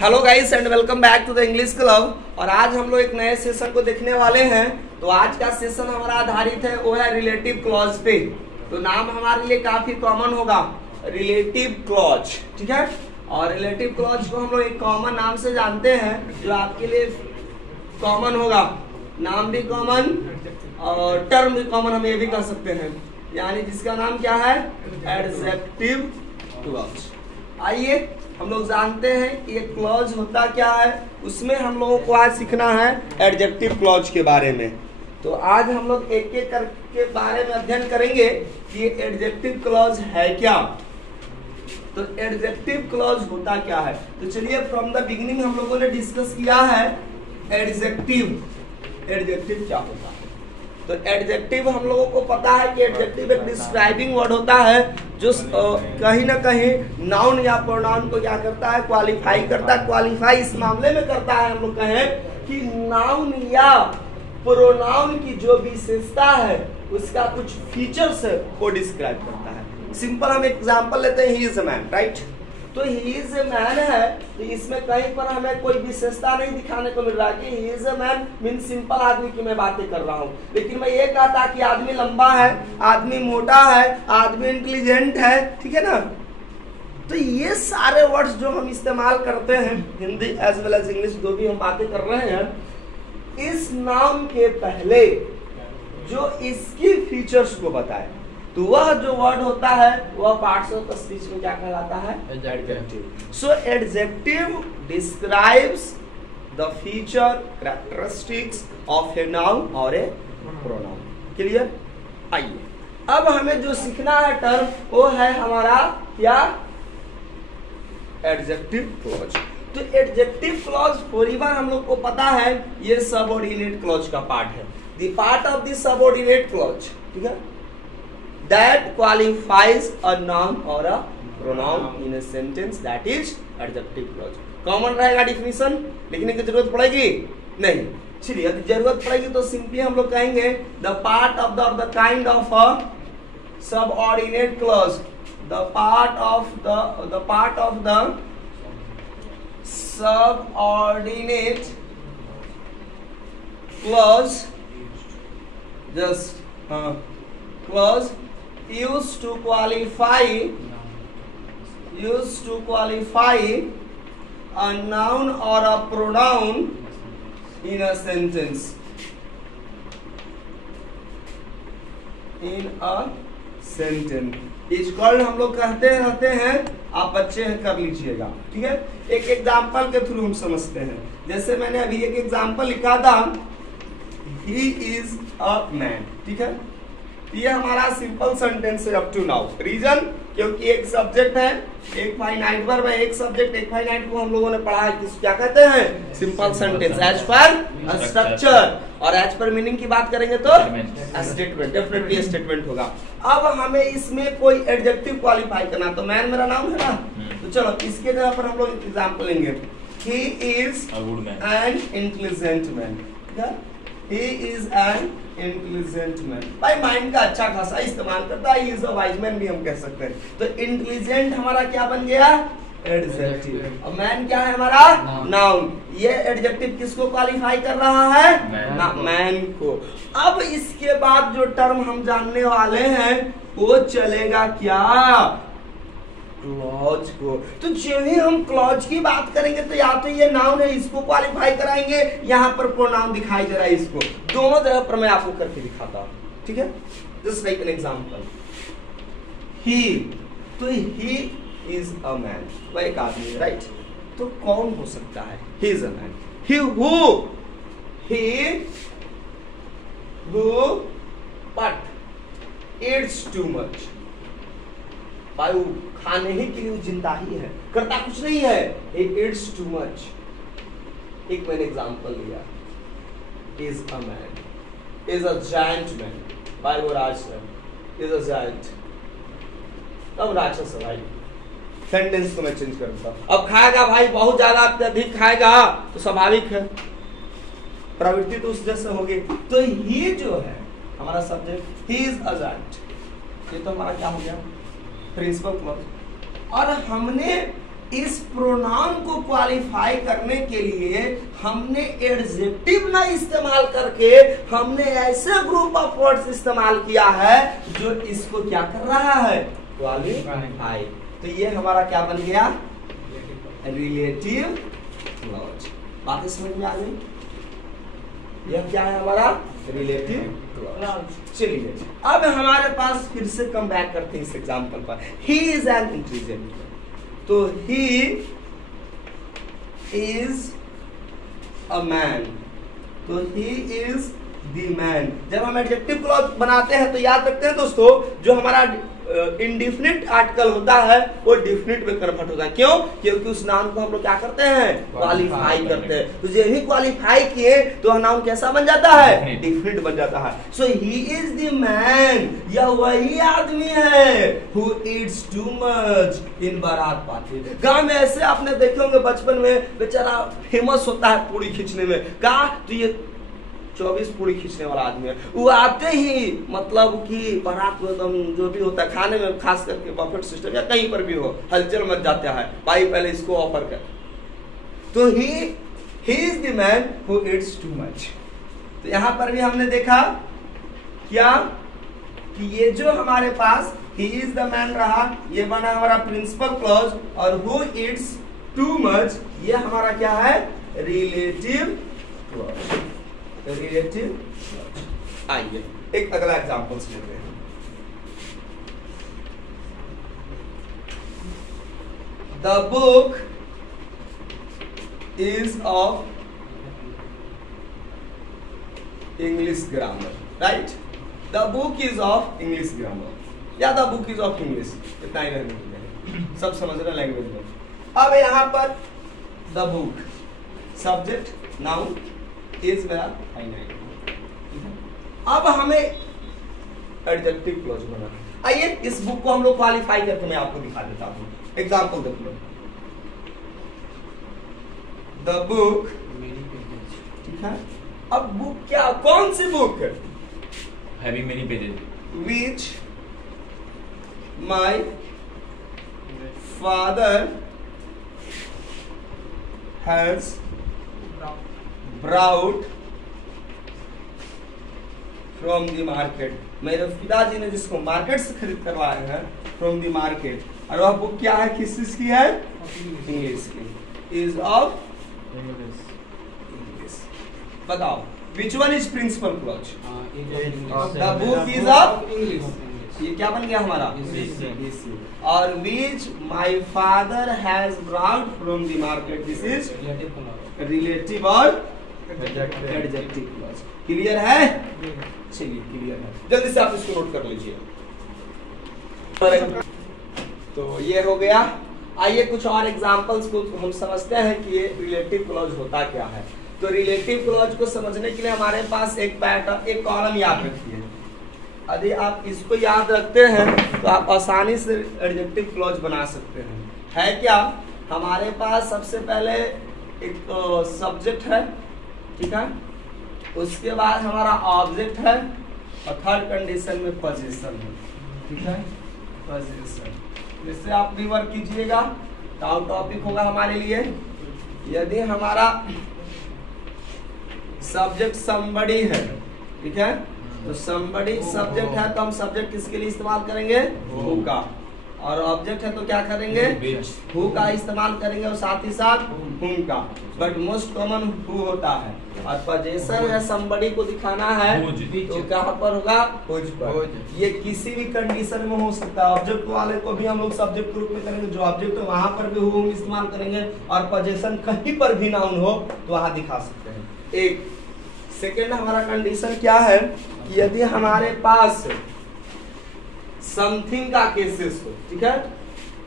Hello guys and welcome back to the English club. और आज हम लोग एक नए सेशन को देखने वाले हैं। तो आज का सेशन हमारा आधारित है वो है रिलेटिव क्लॉज पे। तो नाम हमारे लिए काफी कॉमन होगा, रिलेटिव क्लॉज, ठीक है। और रिलेटिव क्लॉज को हम लोग एक कॉमन नाम से जानते हैं जो आपके लिए कॉमन होगा, नाम भी कॉमन और टर्म भी कॉमन, हम ये भी कह सकते हैं, यानी जिसका नाम क्या है, एडजेक्टिव क्लॉज। आइए हम लोग जानते हैं कि ये क्लॉज होता क्या है, उसमें हम लोगों को आज सीखना है एडजेक्टिव क्लॉज के बारे में। तो आज हम लोग एक एक करके बारे में अध्ययन करेंगे कि ये एडजेक्टिव क्लॉज है क्या। तो एडजेक्टिव क्लॉज होता क्या है, तो चलिए फ्रॉम द बिगिनिंग हम लोगों ने डिस्कस किया है एडजेक्टिव क्या होता है। तो एडजेक्टिव हम लोगों को पता है कि एडजेक्टिव एक डिस्क्राइबिंग वर्ड होता है जो कहीं ना कहीं नाउन या प्रोनाउन को क्या करता है, क्वालिफाई करता है। क्वालिफाई इस मामले में करता है, हम लोग कहें कि नाउन या प्रोनाउन की जो विशेषता है उसका कुछ फीचर्स है वो डिस्क्राइब करता है। सिंपल हम एग्जांपल लेते हैं, he is a man, right. तो ही इज अ मैन है, तो इसमें कहीं पर हमें कोई विशेषता नहीं दिखाने को मिल रहा कि he is a man mean simple आदमी की मैं बातें कर रहा हूँ। लेकिन मैं ये कहता कि आदमी लंबा है, आदमी मोटा है, आदमी इंटेलिजेंट है, ठीक है ना। तो ये सारे वर्ड्स जो हम इस्तेमाल करते हैं Hindi as well as English, जो भी हम बातें कर रहे हैं, इस नाम के पहले जो इसकी फीचर्स को बताए, तो वह जो वर्ड होता है वह पार्ट्स ऑफ स्पीच में क्या कहलाता है, adjective. So adjective describes the feature characteristics of a noun और ए प्रोनाउन। क्लियर। आइए अब हमें जो सीखना है टर्म वो है हमारा क्या, एडजेक्टिव क्लॉज। तो एडजेक्टिव क्लॉज पूरी बार हम लोग को पता है ये सबऑर्डिनेट क्लॉज का पार्ट है, the part of the subordinate clause, ठीक है, that qualifies a noun or a pronoun in a sentence, that is adjective clause। Common रहेगा डिफिनीशन, लिखने की जरूरत पड़ेगी नहीं। चलिए यदि जरूरत पड़ेगी तो सिंपली हम लोग कहेंगे the part of the kind of a subordinate clause, the part of the subordinate clause, just clause used to qualify a noun or a pronoun in a sentence, is called हम लोग कहते रहते हैं, आप बच्चे कर लीजिएगा, ठीक है। एक एग्जांपल के थ्रू हम समझते हैं। जैसे मैंने अभी एक एग्जांपल लिखा था, ही इज अ मैन, ठीक है। ये हमारा सिंपल सेंटेंस है अप टू नाउ। रीजन, क्योंकि एक सब्जेक्ट है, एक फाइनाइट वर्ब है, एक सब्जेक्ट एक फाइनाइट को हम लोगों ने पढ़ा है किस क्या कहते हैं, simple sentence as per structure, और एज पर मीनिंग की बात करेंगे तो स्टेटमेंट, डेफिनेटली स्टेटमेंट होगा। अब हमें इसमें कोई एडजेक्टिव क्वालिफाई करना, तो मैन मेरा नाम है ना, तो चलो इसके जगह पर हम लोग एग्जांपल लेंगे, he is an intelligent man, he is an intelligent man। भाई माइंड का अच्छा खासा इस्तेमाल करता है, he is a wise man भी हम कह सकते हैं। तो इंटेलिजेंट हमारा क्या बन गया, एडजेक्टिव। और मैन क्या है हमारा, नाउन। ये एडजेक्टिव किसको क्वालिफाई कर रहा है, मैन को। अब इसके बाद जो टर्म हम जानने वाले हैं वो चलेगा क्या, क्लॉज को। तो जब भी हम क्लॉज की बात करेंगे तो या तो ये नाउन है, इसको क्वालिफाई कराएंगे, यहाँ पर प्रोनाउन दिखाई दे रहा है, इसको दोनों जगह पर मैं आपको करके दिखाता हूँ, ठीक है। जस्ट लाइक एन एग्जांपल, ही, तो ही इज अ मैन, वह एक आदमी है, राइट। तो कौन हो सकता है, he is a man. He who but it's too much, भाई खाने ही के लिए जिंदा ही है, करता कुछ नहीं है, it eats too much। एक मैंने एग्जांपल लिया, is a man, is a giant man, भाई वो राक्षस is a giant, तब राक्षस है भाई। सेंटेंस को मैं चेंज करता हूं, अब खाएगा भाई, बहुत ज्यादा अत्यधिक खाएगा तो स्वाभाविक है, प्रवृत्ति तो उस जैसे होगी। तो ये जो है हमारा subject, he is a giant, ये तो हमारा क्या हो गया, प्रिंसिपल क्लॉज। और हमने इस प्रोनाउन को क्वालिफाई करने के लिए हमने एडजेक्टिव ना इस्तेमाल करके हमने ऐसे ग्रुप ऑफ वर्ड्स इस्तेमाल किया है जो इसको क्या कर रहा है, क्वालिफाई। तो ये हमारा क्या बन गया, रिलेटिव क्लॉज। बातें समझ में आ गई? यह क्या है हमारा रिलेटिव क्लॉज। चलिए अब हमारे पास फिर से कम बैक करते हैं इस एग्जांपल पर। ही इज एन इंटेलिजेंट, तो ही इज अ मैन, तो ही इज द मैन। जब हम एडजेक्टिव क्लॉज बनाते हैं तो याद रखते हैं दोस्तों, जो हमारा इंडिफिनिट आर्टिकल होता है वो डिफिनिट में कन्वर्ट होता है। क्यों? क्योंकि उस नाउन को हम लोग क्या करते हैं, क्वालिफाई करते हैं। तो जब ही क्वालिफाई किए तो नाउन कैसा बन जाता है, डिफिनिट बन जाता है। सो ही इज द मैन, यह वही आदमी है who Yeats too much in बारात पार्टी। गांव में ऐसे आपने देखे होंगे बचपन में, बेचारा फेमस होता है पूरी खींचने में। कहा तो ये 24 पूरी खींचने वाला आदमी है। वो आते ही मतलब कि बारात में जो भी होता है खाने में, खास करके बफेट सिस्टम या कहीं पर भी हो, हलचल मच जाता है, भाई पहले इसको ऑफर कर। तो he is the man who Yeats too much. तो यहाँ पर भी हमने देखा क्या कि ये जो हमारे पास ही इज द मैन रहा, ये बना हमारा प्रिंसिपल क्लॉज, और हु ईट्स टू मच ये हमारा क्या है, रिलेटिव क्लॉज। रिलेटिव। आइए एक अगला एग्जांपल्स लेते हैं। The book is of English grammar, right? The book is of English grammar या the book is of English, इतना ही रहने दीजिए, सब समझ रहे लैंग्वेज में। अब यहाँ पर the book, subject, noun, is where finite. अब हमें एडजेक्टिव क्लॉज बनाना। आइए इस बुक को हम लोग क्वालिफाई करके मैं आपको दिखा देता हूं। एग्जांपल देख लो, द बुक, ठीक है। अब बुक क्या, कौन सी book? Having many pages, which my father has brought from the market। मेरे पिताजी ने जिसको मार्केट से खरीद कर लाए हैं, from the market। और वह बुक क्या है, किस चीज की है, इंग्लिश की। is of English. बताओ which one is principal clause? the book is of English. ये क्या बन गया हमारा, और which my father has brought from the market, this is relative और एडजेक्टिव क्लॉज। क्लियर है? चलिए क्लियर है, जल्दी से आप इसको नोट कर लीजिए। तो ये हो गया। आइए कुछ और एग्जांपल्स को हम समझते हैं कि ये रिलेटिव क्लॉज होता क्या है। तो रिलेटिव क्लॉज को समझने के लिए हमारे पास एक पैटर्न, एक कॉलम याद रखिए। यदि आप इसको याद रखते हैं तो आप आसानी से एडजेक्टिव क्लॉज बना सकते हैं। है क्या, हमारे पास सबसे पहले एक सब्जेक्ट है, ठीक है, उसके बाद हमारा ऑब्जेक्ट है, और थर्ड कंडीशन में पोजीशन है, ठीक है, पोजीशन। इससे आप रिवर्क कीजिएगा, डाउट टॉपिक होगा हमारे लिए। यदि हमारा सब्जेक्ट somebody है, ठीक है, तो somebody सब्जेक्ट है, तो हम सब्जेक्ट किसके लिए इस्तेमाल करेंगे, हु का, और ऑब्जेक्ट है तो क्या करेंगे, हु का इस्तेमाल करेंगे, और साथ ही साथ हुम का, बट मोस्ट कॉमन हु होता है। और पोजीशन है, somebody को दिखाना है, तो कहाँ पर होगा, हुज पर। ये किसी भी कंडीशन में हो सकता है। ऑब्जेक्ट वाले को भी हम लोग सब्जेक्ट के रूप में करेंगे, जो ऑब्जेक्ट है वहां पर भी हु इस्तेमाल करेंगे, और पोजीशन कहीं पर भी नाउन हो तो वहां दिखा सकते हैं। एक सेकेंड हमारा कंडीशन क्या है, यदि हमारे पास समथिंग का केसेस हो, ठीक है,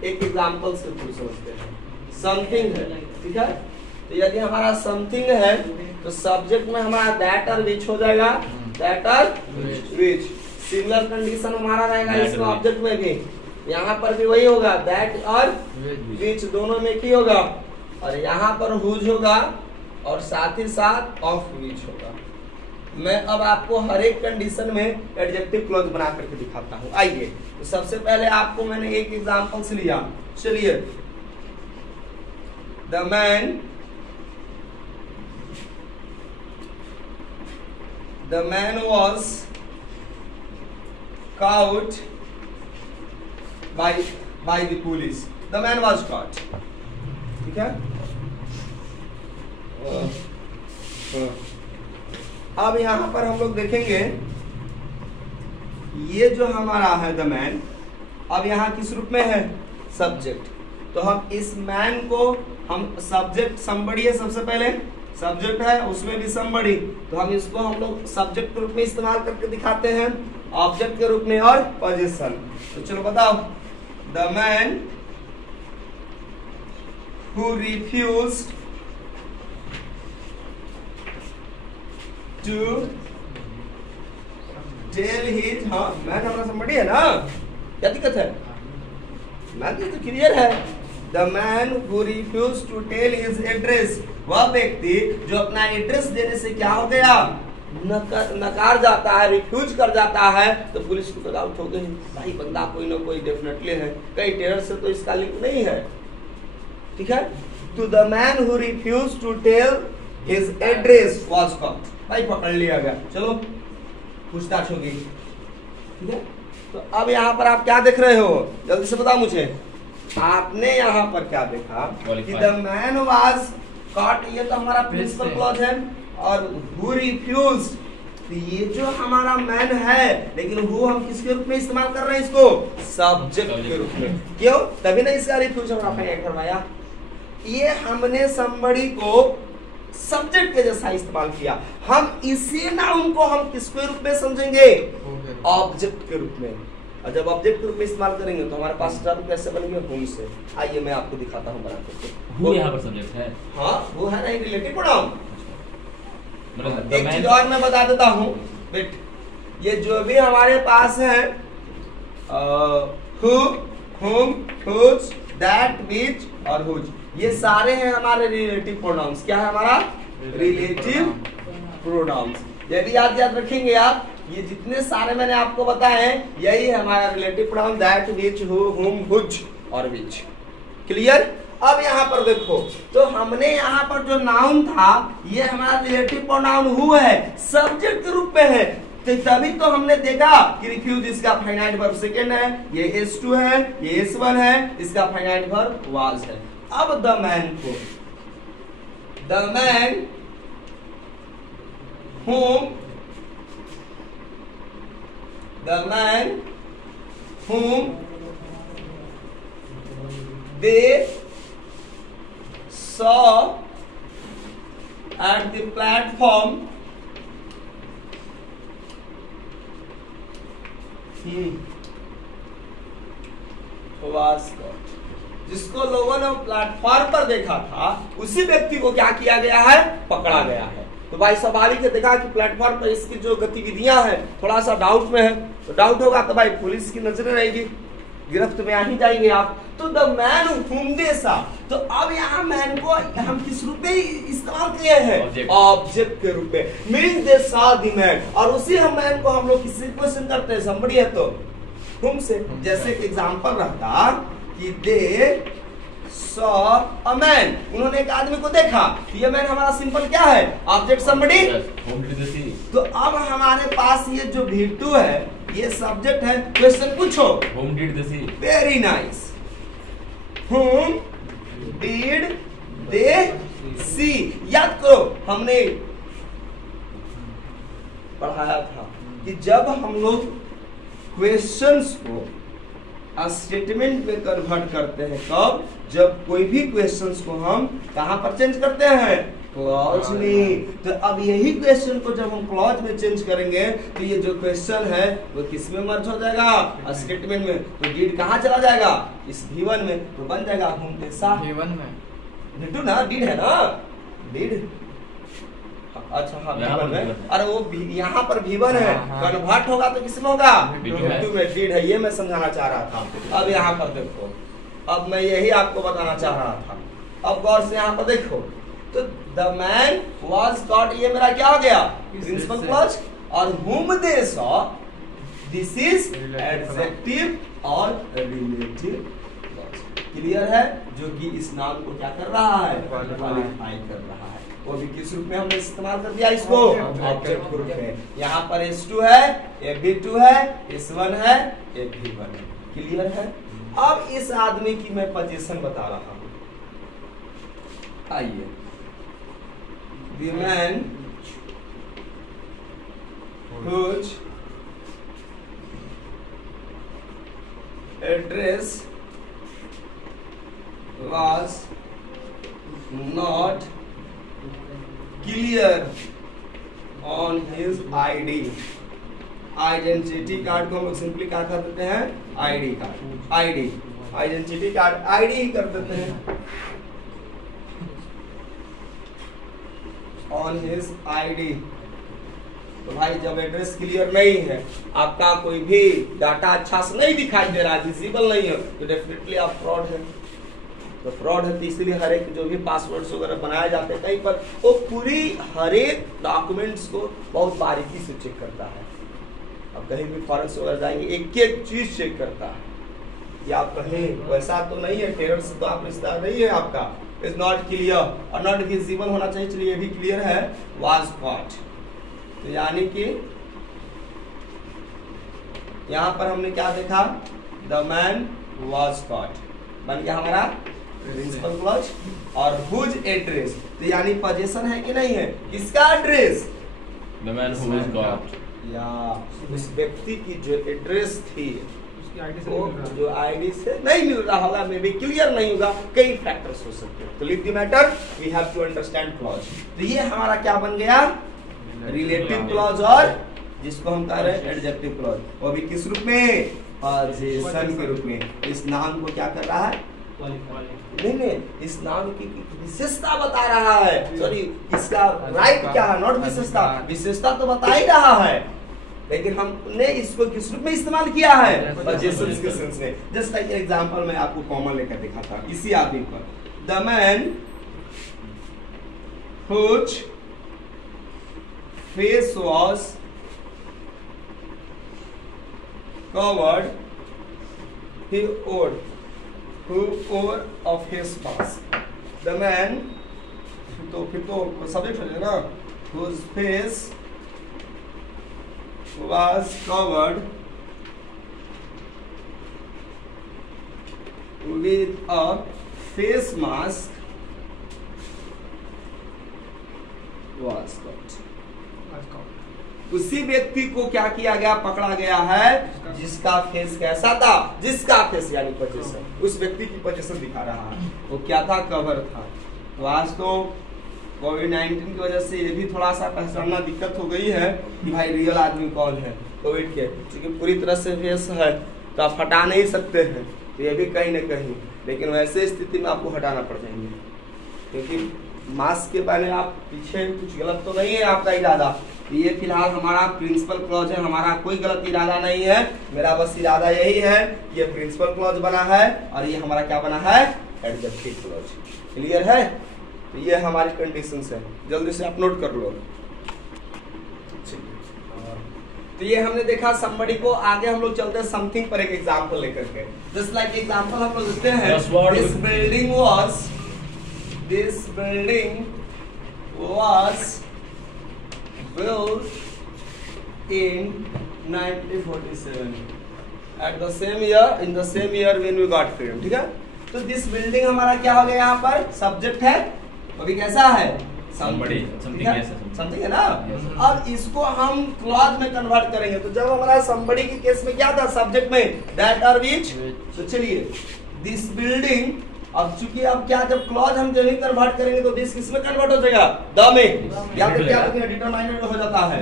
एक एग्जांपल से समझते हैं। समथिंग है, ठीक है, तो यदि हमारा समथिंग है तो सब्जेक्ट में हमारा दैट और विच हो जाएगा, that or which. Similar condition हमारा रहेगा इसमें ऑब्जेक्ट में भी, यहाँ पर भी वही होगा, दैट और विच दोनों में की होगा, और यहाँ पर हुज होगा, और साथ ही साथ ऑफ विच होगा। मैं अब आपको हर एक कंडीशन में एडजेक्टिव क्लॉज बना करके दिखाता हूँ। आइए, तो सबसे पहले आपको मैंने एक एग्जांपल से लिया। चलिए, the man was caught by the police. The man was caught. ठीक है? अब यहां पर हम लोग देखेंगे ये जो हमारा है द मैन, अब यहां किस रूप में है? सब्जेक्ट। तो हम इस मैन को हम सब्जेक्ट somebody है, सबसे पहले सब्जेक्ट है, उसमें भी somebody, तो हम इसको हम लोग सब्जेक्ट के रूप में इस्तेमाल करके दिखाते हैं, ऑब्जेक्ट के रूप में और पोजीशन। तो चलो बताओ, the man who refused to tell his, हाँ मैन हमारा somebody है ना, क्या दिक्कत है? मैन तो क्लियर है। The man who refused to tell his address, वह व्यक्ति जो अपना एड्रेस देने से क्या हो गया? नकार जाता है, रिफ्यूज कर जाता है, तो पुलिस को पता आउट हो गई, भाई बंदा कोई ना कोई डेफिनेटली है, कई टेरर से तो इसका लिंक नहीं है। ठीक है? तो the man who refuse to tell his address was caught, भाई पकड़ लिया गया, चलो पूछताछ होगी। ठीक है? तो अब यहाँ पर आप क्या देख रहे हो, जल्दी से बताओ मुझे, आपने यहाँ पर क्या देखा कि द मैन वाज कॉट, ये तो हमारा प्रिंसिपल क्लॉज है, और हु रिफ्यूज, तो ये जो हमारा मैन है, लेकिन हु हम किसके रूप में इस्तेमाल कर रहे हैं? इसको सब्जेक्ट के रूप में। क्यों? तभी ना इसका रिफ्यूज हमने ऐड करवाया। ये हमने somebody को सब्जेक्ट के जैसा इस्तेमाल किया, हम इसी नाउन को हम किसके रूप में समझेंगे? ऑब्जेक्ट के रूप में। और जब ऑब्जेक्ट के रूप में इस्तेमाल करेंगे तो हमारे पास टर्म कैसे बनेंगे? होम से। आइए मैं आपको दिखाता हूँ बना करके। वो यहाँ पर सब्जेक्ट है। हाँ वो है ना रिलेटिव प्रोनाउन। एक चीज और मैं बता देता हूँ बेट, ये जो भी हमारे पास है who, whom, whose, that, which और whose, ये सारे हैं हमारे रिलेटिव प्रोनाउंस। क्या है हमारा? Relative pronouns. ये भी याद रखेंगे आप, ये जितने सारे मैंने आपको बताए हैं यही है हमारा relative pronoun, that, which, who, हुम, हुज और विच। क्लियर? अब यहाँ पर देखो, तो हमने यहाँ पर जो नाउन था ये हमारा रिलेटिव प्रोनाउन हु है, सब्जेक्ट के रूप में है, तो तभी तो हमने देखा कि रिफ्यूज इसका फाइनाइट वर्ब सेकेंड है, ये S2 है, ये S1 है, इसका फाइनाइट वर्ब वाज है। अब द मैन को, the man whom they saw at the platform was caught, जिसको लोगों ने प्लेटफॉर्म पर देखा था उसी व्यक्ति को क्या किया गया है? पकड़ा गया है। तो भाई स्वाभाविक है, देखा कि प्लेटफॉर्म पर इसकी जो गतिविधियां हैं थोड़ा सा डाउट में है, तो डाउट होगा तो भाई पुलिस की नजरें रहेगी, गिरफ्त में आ ही जाएंगे आप। तो द मैन हुम दे सा, तो अब यहाँ मैन को हम किस रूप में इस्तेमाल किए हैं? ऑब्जेक्ट के रूप में। मीन्स दे सा द मैन, और उसी हम मैन को हम लोग किससे क्वेश्चन करते हैं? somebody है तो हुम से। जैसे एग्जांपल रहता कि दे सॉ अ मैन, उन्होंने एक आदमी को देखा, ये मैन हमारा सिंपल क्या है? Object somebody। तो अब हमारे पास ये जो V2 है ये सब्जेक्ट है, क्वेश्चन पूछो। Whom did they see? Very nice. Whom did they see? याद करो हमने पढ़ाया था कि जब हम लोग क्वेश्चंस को स्टेटमेंट में कन्वर्ट करते हैं, कब? जब कोई भी क्वेश्चंस को हम कहां पर चेंज करते हैं? क्लॉज में। तो अब यही क्वेश्चन को जब हम क्लॉज में चेंज करेंगे तो ये जो क्वेश्चन है वो किस में मर्ज हो जाएगा? स्टेटमेंट में। तो डीड कहां चला जाएगा? इस V1 में, तो बन जाएगा हुम दे सा। V1 में V2 ना, डीड है ना, डीड। अच्छा हाँ V1 में, अरे वो यहाँ पर V1 है, कन्वर्ट होगा तो किसमें होगा? V2 में। डीड है, ये मैं समझाना चाह रहा था। अब यहाँ पर देखो, अब मैं यही आपको बताना चाह रहा था। अब गौर से यहाँ पर देखो, तो द मैन वाज कॉट, ये मेरा क्या हो गया? Principal clause. और whom they saw, this is adjective और रिलेटिव क्लॉज। क्लियर है, जो कि इस नाम को क्या कर रहा है, क्वालिफाई कर रहा है। वो भी किस रूप में हमने इस्तेमाल कर दिया इसको, ऑब्जेक्ट के रूप में। यहाँ पर S2 है, FB2 है, S1 है, FB1 है। क्लियर है। अब इस आदमी की मैं पोजीशन बता रहा हूं। आइए, the man whose address was not clear on his ID। Identity card को हम लोग सिंपली क्या कर देते हैं, ID card, ID, identity card ID ही कर देते हैं। ऑन हिज आईडी, तो भाई जब एड्रेस क्लियर नहीं है, आपका कोई भी डाटा अच्छा से नहीं दिखाई दे रहा है, विजिबल नहीं है, तो डेफिनेटली आप फ्रॉड है। तो फ्रॉड है, तो इसलिए हर एक जो भी पासवर्ड्स वगैरह बनाए जाते हैं कहीं पर, वो पूरी हर एक डॉक्यूमेंट्स को बहुत बारीकी से चेक करता है। अब कहीं भी फॉरेंस वगैरह जाएंगे, एक एक चीज चेक करता है कि आप कहीं वैसा तो नहीं है, टेरर से तो आप रिश्ता नहीं है आपका, इज नॉट क्लियर और नॉट विजिबल होना चाहिए। चलिए ये भी क्लियर है, वाज कॉट। तो यानी कि यहां पर हमने क्या देखा, द मैन वाज कॉट बन गया हमारा प्रिंसिपल क्लॉज। और हुज एड्रेस, तो यानी पोजीशन है कि नहीं है, किसका address, the man who is caught, या उस व्यक्ति की जो एड्रेस थी वो जो आईडी से नहीं मिल रहा होगा, मे बी क्लियर नहीं होगा, कई फैक्टर्स हो सकते हैं। तो leave the matter, we have to understand clause. तो ये हमारा क्या बन गया, रिलेटिव क्लॉज, और जिसको हम कह रहे हैं एडजेक्टिव क्लॉज, वो भी किस रूप में, पोजीशन के रूप में। इस नाम को क्या कर रहा है, नहीं, इस नाम की विशेषता बता रहा है, सॉरी इसका राइट क्या है, नॉट विशेषता, विशेषता तो बता ही रहा है, लेकिन हमने इसको किस रूप में इस्तेमाल किया है, पोजीशंस के सेंस में। जस्ट लाइक एग्जांपल मैं आपको कॉमन लेकर दिखाता इसी आदमी पर, the man which face was covered, he wore a face mask। The man, तो फिर तो सब्जेक्ट हो जाएगा ना, whose face was covered with a face mask was caught। उसी व्यक्ति को क्या किया गया, पकड़ा गया है, जिसका फेस कैसा था, जिसका फेस यानी पोजीशन, उस व्यक्ति की पोजीशन दिखा रहा है, वो क्या था, कवर था। तो आज तो कोविड-19 की वजह से ये भी थोड़ा सा पहचानना दिक्कत हो गई है कि भाई रियल आदमी कौन है कोविड के, क्योंकि पूरी तरह से फेस है तो आप हटा नहीं सकते हैं, तो ये भी कहीं न कहीं, लेकिन वैसे स्थिति में आपको हटाना पड़ जाएंगे, क्योंकि मास्क के पहले आप पीछे कुछ गलत तो नहीं है आपका इरादा। ये फिलहाल हमारा प्रिंसिपल क्लॉज है, हमारा कोई गलत इरादा नहीं है, मेरा बस इरादा यही है, ये प्रिंसिपल क्लॉज बना है और ये हमारा क्या बना है, एडजेक्टिव क्लॉज। क्लियर है। तो ये हमारी कंडीशंस है, जल्दी से आप नोट कर लो। तो ये हमने देखा somebody को। आगे हम लोग चलते हैं समथिंग पर, एक एग्जांपल लेकर के। जस्ट लाइक एग्जांपल हम लोग देखते हैं, this building was built in 1947 at the same year, in the same year when we got freedom। ठीक है, तो दिस बिल्डिंग हमारा क्या हो गया, यहाँ पर सब्जेक्ट है, अभी कैसा है, समथिंग है ना। अब इसको हम क्लॉज में कन्वर्ट करेंगे, तो जब हमारा somebody के केस में क्या था, सब्जेक्ट में that or which, तो चलिए दिस बिल्डिंग, अब चूंकि अब क्या, जब क्लॉज हम जब कन्वर्ट करेंगे तो दिस किस में कन्वर्ट हो जाएगा, द में, या फिर क्या डिटरमाइनर हो जाता है,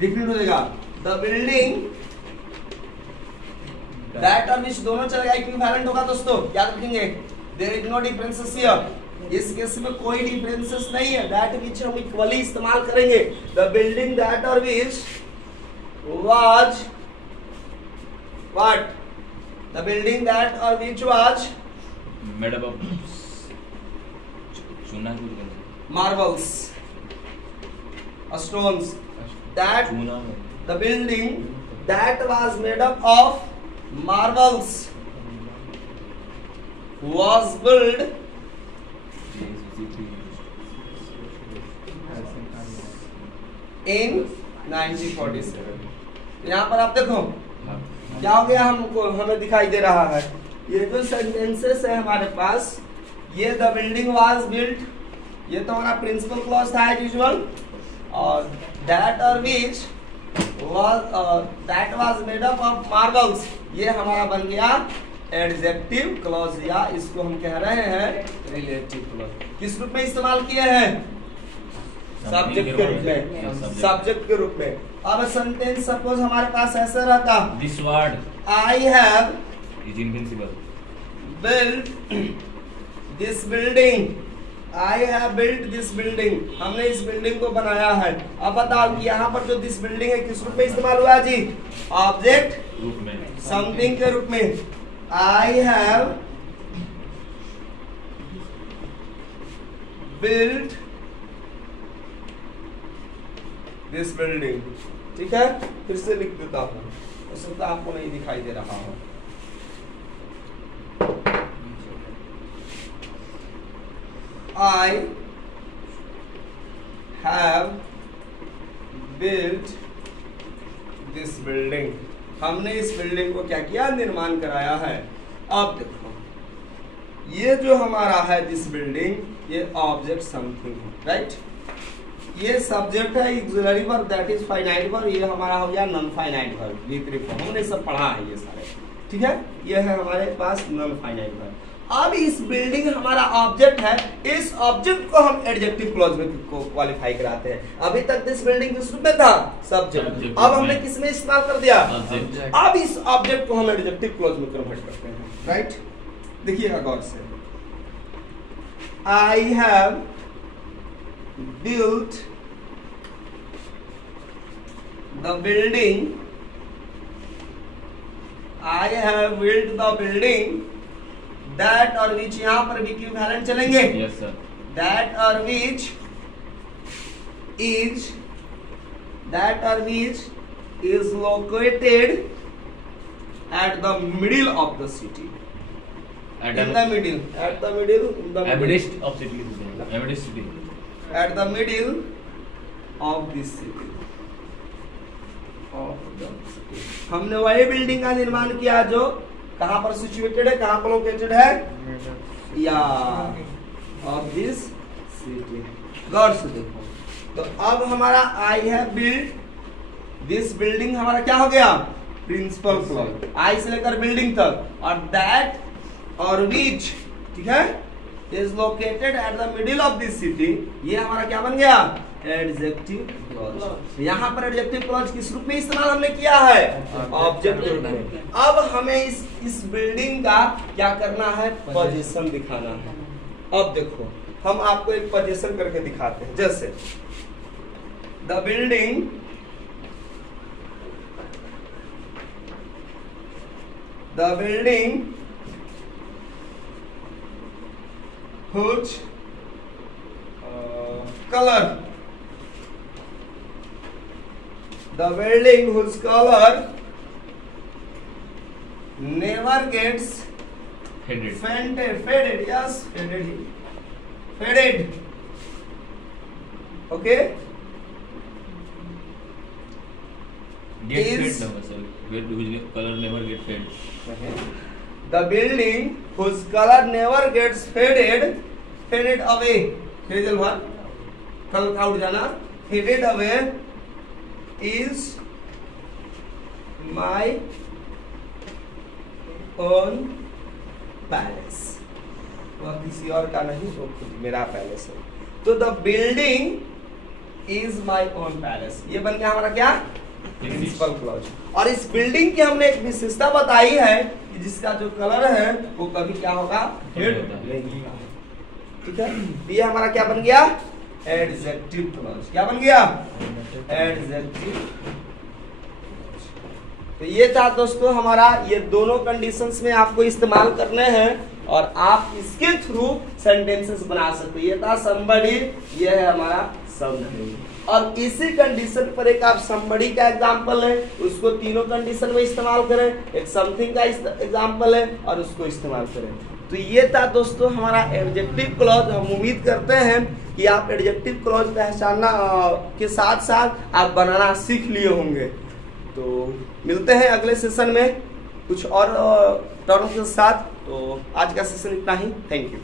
डिफिनिट हो जाएगा। द बिल्डिंग दैट और विच दोनों चलेगा, इक्विवेलेंट होगा दोस्तों, याद रखेंगे, there is no differences here, इस केस में कोई डिफरेंसेस नहीं है, दैट विच हम इक्वली इस्तेमाल करेंगे। The building that or which was what, the building that or which was made up of marbles, stones, that the building that was made up of marbles was built in 1947। यहाँ पर आप देखो क्या हो गया, हमको हमें दिखाई दे रहा है ये जो सेंटेंसेस है हमारे पास, ये द बिल्डिंग वाज बिल्ट, ये तो हमारा प्रिंसिपल क्लॉज था एज यूजुअल, और that or which was made up of marbles, ये हमारा बन गया एडजेक्टिव क्लॉज, या इसको हम कह रहे हैं रिलेटिव क्लॉज। किस रूप में इस्तेमाल किए हैं? सब्जेक्ट के रूप में, सब्जेक्ट के रूप में। अब सेंटेंस सपोज हमारे पास ऐसे रहता, This word I have is invincible. built this building, I have built this building, हमने इस बिल्डिंग को बनाया है। अब बताओ कि यहाँ पर जो दिस बिल्डिंग है किस रूप में इस्तेमाल हुआ जी? ऑब्जेक्ट रूप में, समथिंग के रूप में। I have built this building, ठीक है, फिर से लिख देता हूँ, हो सकता है आपको नहीं दिखाई दे रहा हो। I have built this building, हमने इस बिल्डिंग को क्या किया? निर्माण कराया है। अब देखो ये जो हमारा है दिस बिल्डिंग, ये ऑब्जेक्ट समथिंग है, राइट? ये सब्जेक्ट है auxiliary verb, that is finite verb, ये हमारा हो गया नॉन फाइनाइट वर्ब, विपरीत फॉर्म, हमने सब पढ़ा है ये सारे, ठीक है? ये है हमारे पास नॉन फाइनाइट वर्ब। अब इस बिल्डिंग हमारा ऑब्जेक्ट है, इस ऑब्जेक्ट को हम एडजेक्टिव क्लॉज में को क्वालिफाई कराते हैं। अभी तक दिस बिल्डिंग किस रूप में था? सब्जेक्ट। अब हमने किस में इस्तेमाल कर दिया? अब इस ऑब्जेक्ट को हम एडजेक्टिव क्लॉज में कन्वर्ट करते हैं, राइट? देखिएगा गौर से, I have built the building, I have built the building that और which, यहाँ पर भी इक्विवेलेंट चलेंगे। Yes sir. That or which is located at the middle of the city. In the middle, at the middle, in the middle. Amidst of city. Amidst city. At the middle of this city. हमने वही building का निर्माण किया जो कहां पर situated है, कहां पर लोकेटेड है, या ऑफ दिस सिटी। गौर से देखो, तो अब हमारा I have built this building हमारा क्या हो गया? प्रिंसिपल क्लॉज, आई से लेकर बिल्डिंग तक, और दैट और विच, ठीक है, is located at the middle of this city, ये हमारा क्या बन गया? Adjective clause. यहाँ पर एडजेक्टिव क्लॉज किस रूप में इस्तेमाल हमने किया है? ऑब्जेक्ट रूप में। अब हमें इस बिल्डिंग का क्या करना है? पोजीशन दिखाना है। अब देखो हम आपको एक पोजीशन करके दिखाते हैं, जैसे the building whose color, the building whose color never gets faded, yes, faded, okay, Get fade number, sir. Whose color never get fade. The building whose color never gets faded away, hazel भाई कल का उड़ जाना, faded away is my own palace, वह किसी और का नहीं, वो खुद मेरा पैलेस है। तो the building is my own palace, ये बन गया हमारा क्या? Principal clause. और इस बिल्डिंग की हमने एक विशेषता बताई है कि जिसका जो कलर है वो कभी क्या होगा? फेड नहीं होगा, ठीक है? ये हमारा क्या बन गया? Adjective clause. क्या बन गया? एडजेक्टिव। तो ये था दोस्तों हमारा, ये दोनों कंडीशंस में आपको इस्तेमाल करने हैं और आप इसके थ्रू सेंटेंसेस बना सकते हैं। ये था somebody, ये है हमारा something। और इसी कंडीशन पर एक आप somebody का एग्जांपल है, उसको तीनों कंडीशन में इस्तेमाल करें, एक समथिंग का एग्जांपल है और उसको इस्तेमाल करें। तो ये था दोस्तों हमारा एडजेक्टिव क्लॉज। हम उम्मीद करते हैं कि आप एडजेक्टिव क्लॉज पहचानना के साथ साथ आप बनाना सीख लिए होंगे। तो मिलते हैं अगले सेशन में कुछ और टर्म के साथ। तो आज का सेशन इतना ही। Thank you.